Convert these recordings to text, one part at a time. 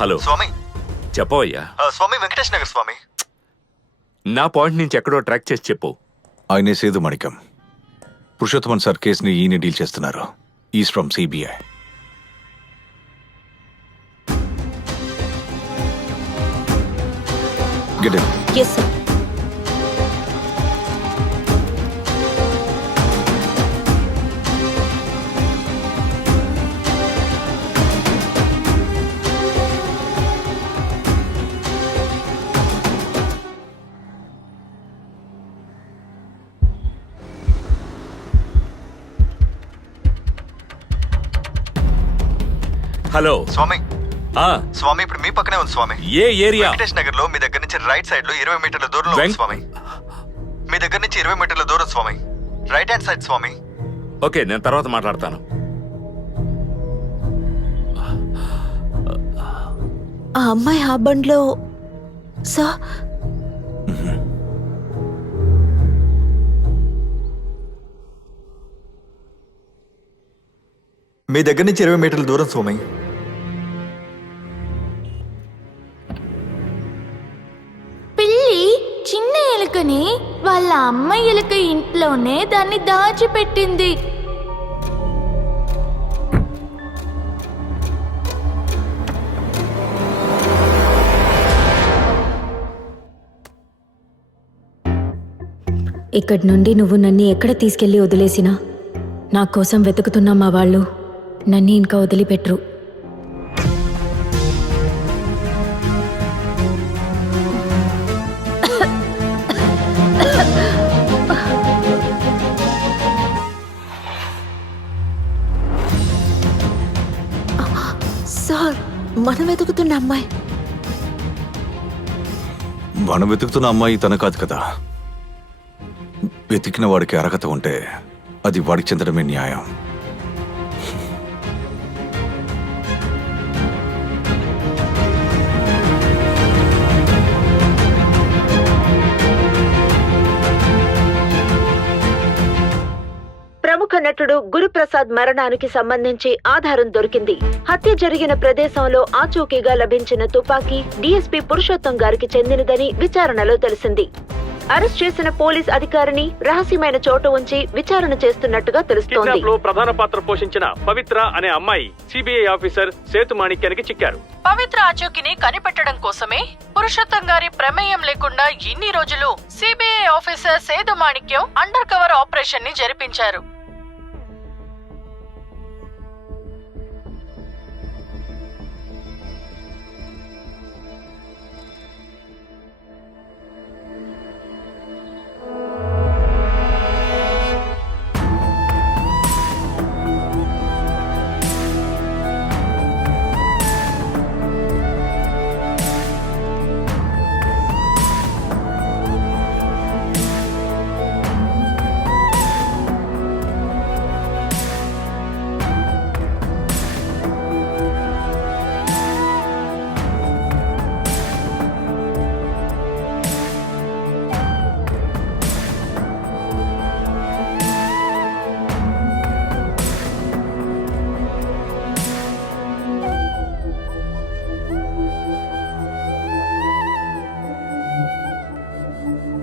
Hello స్వామి. చెప్పవయ్యా. స్వామి వెంకటేష్ నగర్ స్వామి. నా point నుంచి ఎక్కడో ట్రాక్ చేసి చెప్పు. ఆయనే సేదు మాణిక్యం. పురుషోత్తమన్ సార్ కేసుని ఈయన డీల్ చేస్తున్నారు. Is from CBI. Get in. yes sir. Hello Swami. ఆ, స్వామి ఇప్పుడు మీ పక్కనే ఉంది స్వామి. ఏ ఏరియా? వెంకటేష్ నగర్ లో మీ దగ్గర నుంచి రైట్ సైడ్ లో 20 మీటర్ల దూరంలో ఉంది స్వామి. మీ దగ్గర నుంచి 20 మీటర్ల దూరం స్వామి. రైట్ హ్యాండ్ సైడ్ స్వామి. ఓకే, నేను తర్వాత మాట్లాడతాను. ఆ అమ్మాయి ఆ బండ్లో సార్. మీ దగ్గర నుంచి 20 మీటర్ల దూరం స్వామి. పిల్లి చిన్న ఎలుకని వాళ్ళ అమ్మ ఎలుక ఇంట్లోనే దాన్ని దాచిపెట్టింది. ఇక్కడి నుండి నువ్వు నన్ను ఎక్కడ తీసుకెళ్లి వదిలేసినా నా కోసం వెతుకుతున్న మా వాళ్ళు నన్ను ఇంకా వదిలిపెట్టరు. సార్ మనం వెతుకుతున్న అమ్మాయి. మనం వెతుకుతున్న అమ్మాయి తన కాదు కదా. వెతికిన వాడికి అర్హత ఉంటే అది వాడికి చెందడమే న్యాయం. ప్రముఖ నటుడు గురుప్రసాద్ మరణానికి సంబంధించి ఆధారం దొరికింది. హత్య జరిగిన ప్రదేశంలో ఆచూకీగా లభించిన తుపాకీ డీఎస్పీ పురుషోత్తం గారికి చెందినదని విచారణలో తెలిసింది. అరెస్ట్ చేసిన పోలీస్ అధికారిని రహస్యమైన చోట ఉంచి విచారణ చేస్తున్నట్టుగా తెలుస్తోంది. కిడ్నాప్ లో ప్రధాన పాత్ర పోషించిన పవిత్ర అనే అమ్మాయి సిబిఐ ఆఫీసర్ సేతు మాణిక్యానికి చిక్కారు. పవిత్ర ఆచూకీని కనిపెట్టడం కోసమే పురుషోత్తం గారి ప్రమేయం లేకుండా ఇన్ని రోజులు సిబిఐ ఆఫీసర్ సేదు మాణిక్యం అండర్ కవర్ ఆపరేషన్ ని జరిపించారు.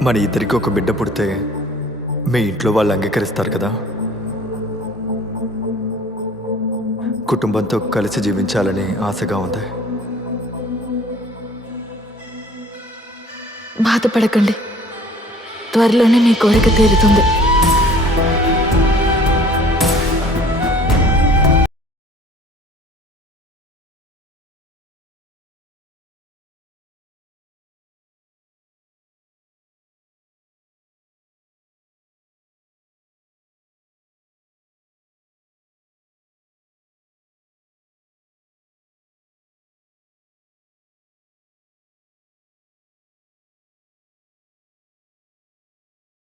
మన ఇద్దరికి ఒక బిడ్డ పుడితే మీ ఇంట్లో వాళ్ళు అంగీకరిస్తారు కదా. కుటుంబంతో కలిసి జీవించాలని ఆశగా ఉంది. బాధపడకండి, త్వరలోనే మీ కోరిక తీరుతుంది.